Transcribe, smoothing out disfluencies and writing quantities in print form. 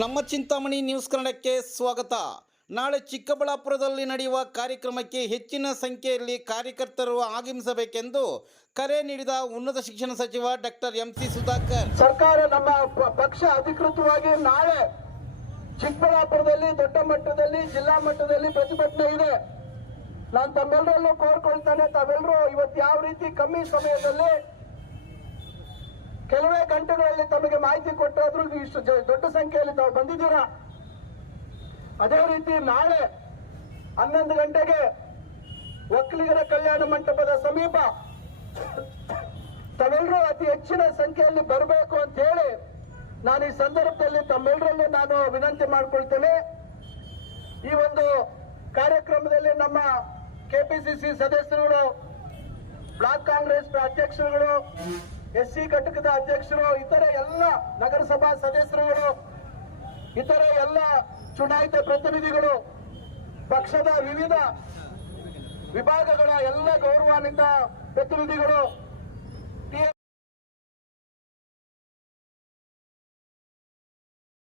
ನಮ್ಮ ಚಿಂತಾಮಣಿ ನ್ಯೂಸ್ ಕನ್ನಡಕ್ಕೆ ಸ್ವಾಗತ. ನಾಳೆ ಚಿಕ್ಕಬಳ್ಳಾಪುರದಲ್ಲಿ ನಡೆಯುವ ಕಾರ್ಯಕ್ರಮಕ್ಕೆ ಹೆಚ್ಚಿನ ಸಂಖ್ಯೆಯಲ್ಲಿ ಕಾರ್ಯಕರ್ತರು ಆಗಮಿಸಬೇಕೆಂದು ಕರೆ ನೀಡಿದ ಉನ್ನತ ಶಿಕ್ಷಣ ಸಚಿವ ಡಾಕ್ಟರ್ ಎಂಸಿ ಸುಧಾಕರ್. ಸರ್ಕಾರ ನಮ್ಮ ಪಕ್ಷ ಅಧಿಕೃತವಾಗಿ ನಾಳೆ ಚಿಕ್ಕಬಳ್ಳಾಪುರದಲ್ಲಿ ದೊಡ್ಡ ಮಟ್ಟದಲ್ಲಿ ಜಿಲ್ಲಾ ಮಟ್ಟದಲ್ಲಿ ಪ್ರತಿಭಟನೆ ಇದೆ. ನಾನು ತಮ್ಮೆಲ್ಲರಲ್ಲೂ ಕೋರ್ಕೊಳ್ತಾನೆ, ತಾವೆಲ್ಲರೂ ಇವತ್ತು ಯಾವ ರೀತಿ ಕಮ್ಮಿ ಸಮಯದಲ್ಲಿ ಕೆಲವೇ ಗಂಟೆಗಳಲ್ಲಿ ತಮಗೆ ಮಾಹಿತಿ ಕೊಟ್ಟಾದ್ರೂ ಇಷ್ಟು ದೊಡ್ಡ ಸಂಖ್ಯೆಯಲ್ಲಿ ತಾವು ಬಂದಿದ್ದೀರಾ. ಅದೇ ರೀತಿ ನಾಳೆ 11 ಗಂಟೆಗೆ ಒಕ್ಕಲಿಗರ ಕಲ್ಯಾಣ ಮಂಟಪದ ಸಮೀಪ ತಾವೆಲ್ಲರೂ ಅತಿ ಹೆಚ್ಚಿನ ಸಂಖ್ಯೆಯಲ್ಲಿ ಬರಬೇಕು ಅಂತ ಹೇಳಿ ನಾನು ಈ ಸಂದರ್ಭದಲ್ಲಿ ತಮ್ಮೆಲ್ಲರಲ್ಲೂ ನಾನು ವಿನಂತಿ ಮಾಡಿಕೊಳ್ತೇನೆ. ಈ ಒಂದು ಕಾರ್ಯಕ್ರಮದಲ್ಲಿ ನಮ್ಮ ಕೆಪಿಸಿಸಿ ಸದಸ್ಯರುಗಳು, ಬ್ಲಾಕ್ ಕಾಂಗ್ರೆಸ್ ಅಧ್ಯಕ್ಷರುಗಳು, ಎಸ್ಸಿ ಘಟಕದ ಅಧ್ಯಕ್ಷರು, ಇತರ ಎಲ್ಲ ನಗರಸಭಾ ಸದಸ್ಯರುಗಳು, ಇತರ ಎಲ್ಲ ಚುನಾಯಿತ ಪ್ರತಿನಿಧಿಗಳು, ಪಕ್ಷದ ವಿವಿಧ ವಿಭಾಗಗಳ ಎಲ್ಲ ಗೌರವಾನ್ವಿತ ಪ್ರತಿನಿಧಿಗಳು